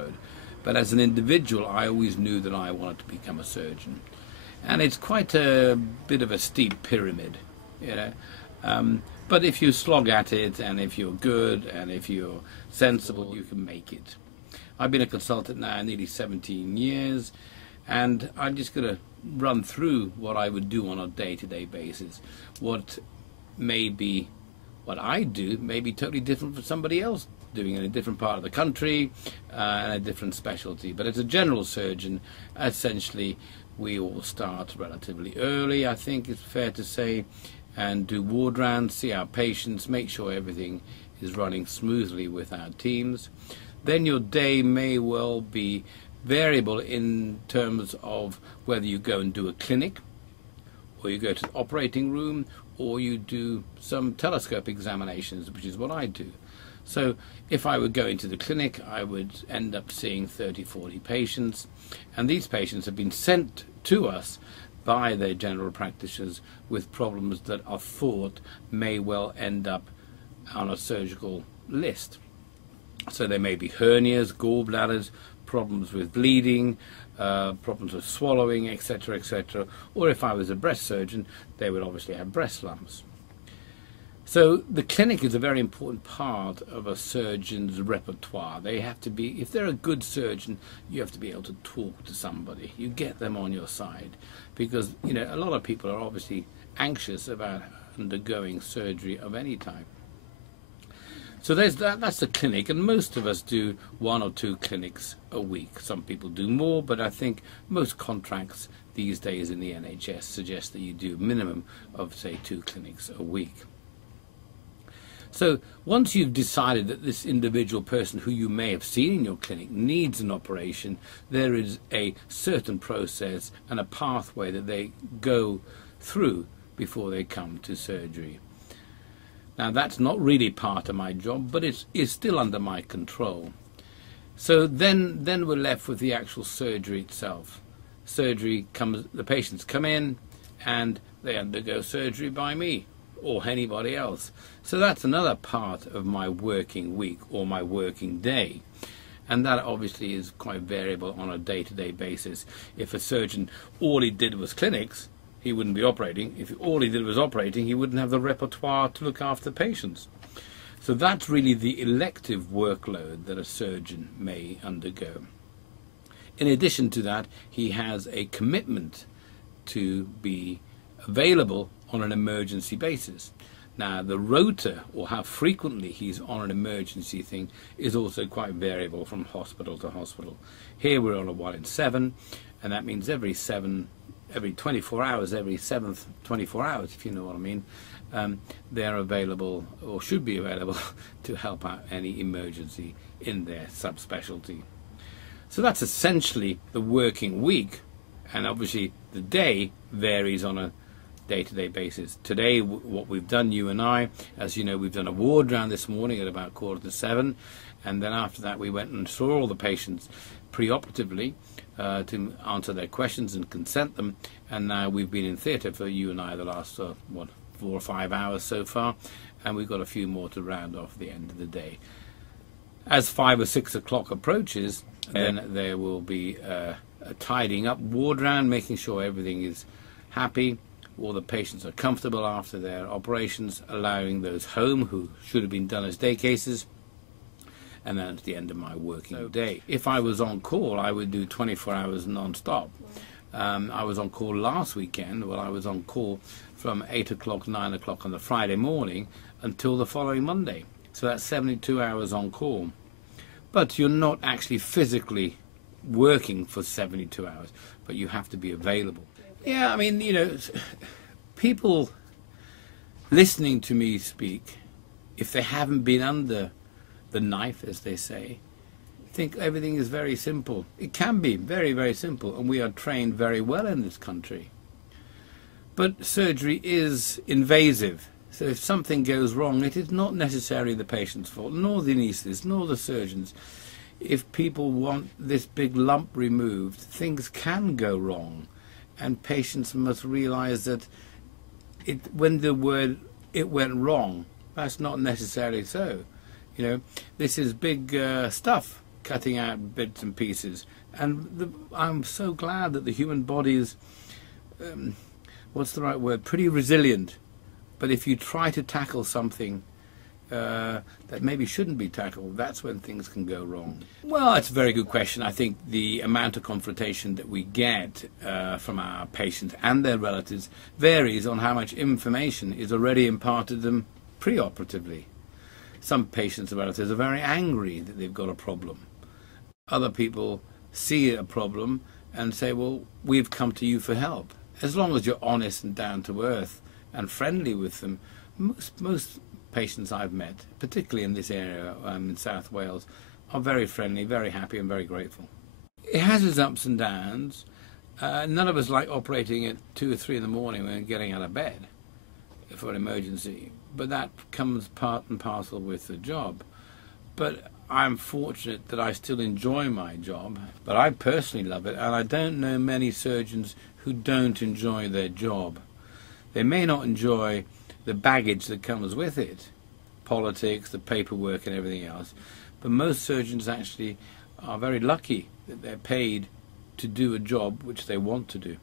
road. But as an individual, I always knew that I wanted to become a surgeon. And it's quite a bit of a steep pyramid, you know. But if you slog at it, and if you're good, and if you're sensible, you can make it. I've been a consultant now nearly 17 years, and I'm just going to run through what I would do on a day-to-day basis. What I do may be totally different from somebody else doing in a different part of the country and a different specialty. But as a general surgeon, essentially, we all start relatively early, I think it's fair to say, and do ward rounds, see our patients, make sure everything is running smoothly with our teams. Then your day may well be variable in terms of whether you go and do a clinic, or you go to the operating room, or you do some telescope examinations, which is what I do. So if I would go into the clinic, I would end up seeing 30, 40 patients, and these patients have been sent to us by their general practitioners with problems that are thought may well end up on a surgical list. So there may be hernias, gallbladders, problems with bleeding, problems with swallowing, etc., etc. Or if I was a breast surgeon, they would obviously have breast lumps. So the clinic is a very important part of a surgeon's repertoire. They have to be, if they're a good surgeon, you have to be able to talk to somebody. You get them on your side, because you know a lot of people are obviously anxious about undergoing surgery of any type. So that's the clinic, and most of us do 1 or 2 clinics a week. Some people do more, but I think most contracts these days in the NHS suggest that you do a minimum of, say, 2 clinics a week. So once you've decided that this individual person who you may have seen in your clinic needs an operation, there is a certain process and a pathway that they go through before they come to surgery. Now that's not really part of my job, but it is still under my control. So then we're left with the actual surgery itself. Surgery comes, the patients come in and they undergo surgery by me or anybody else. So that's another part of my working week or my working day. And that obviously is quite variable on a day-to-day basis. If a surgeon, all he did was clinics, he wouldn't be operating. If all he did was operating, he wouldn't have the repertoire to look after patients. So that's really the elective workload that a surgeon may undergo. In addition to that, he has a commitment to be available on an emergency basis. Now, the rota, or how frequently he's on an emergency thing, is also quite variable from hospital to hospital. Here we're on a 1 in 7, and that means every 24 hours, every 7th 24 hours, if you know what I mean, they're available, or should be available, to help out any emergency in their subspecialty. So that's essentially the working week, and obviously the day varies on a day-to-day basis. Today, what we've done, you and I, as you know, we've done a ward round this morning at about 6:45, and then after that we went and saw all the patients preoperatively to answer their questions and consent them, and now we've been in theatre for you and I the last 4 or 5 hours so far, and we've got a few more to round off the end of the day. As 5 or 6 o'clock approaches, then there will be a tidying up ward round, making sure everything is happy, all the patients are comfortable after their operations, allowing those home who should have been done as day cases, and then at the end of my working day. If I was on call, I would do 24 hours non-stop. I was on call last weekend. Well, I was on call from 8 o'clock, 9 o'clock on the Friday morning until the following Monday. So that's 72 hours on call. But you're not actually physically working for 72 hours, but you have to be available. Yeah, I mean, you know, people listening to me speak, if they haven't been under the knife, as they say, think everything is very simple. It can be very, very simple, and we are trained very well in this country. But surgery is invasive, so if something goes wrong, it is not necessarily the patient's fault, nor the anaesthetist, nor the surgeons. If people want this big lump removed, things can go wrong, and patients must realize that when the word "it went wrong," that's not necessarily so. You know, this is big stuff, cutting out bits and pieces. And I'm so glad that the human body is, what's the right word, pretty resilient. But if you try to tackle something that maybe shouldn't be tackled, that's when things can go wrong. Well, it's a very good question. I think the amount of confrontation that we get from our patients and their relatives varies on how much information is already imparted to them preoperatively. Some patients and relatives are very angry that they've got a problem. Other people see a problem and say, well, we've come to you for help. As long as you're honest and down to earth and friendly with them, most patients I've met, particularly in this area in South Wales, are very friendly, very happy and very grateful. It has its ups and downs. None of us like operating at 2 or 3 in the morning when we're getting out of bed for an emergency, but that comes part and parcel with the job. But I'm fortunate that I still enjoy my job, but I personally love it, and I don't know many surgeons who don't enjoy their job. They may not enjoy the baggage that comes with it, politics, the paperwork and everything else, but most surgeons actually are very lucky that they're paid to do a job which they want to do.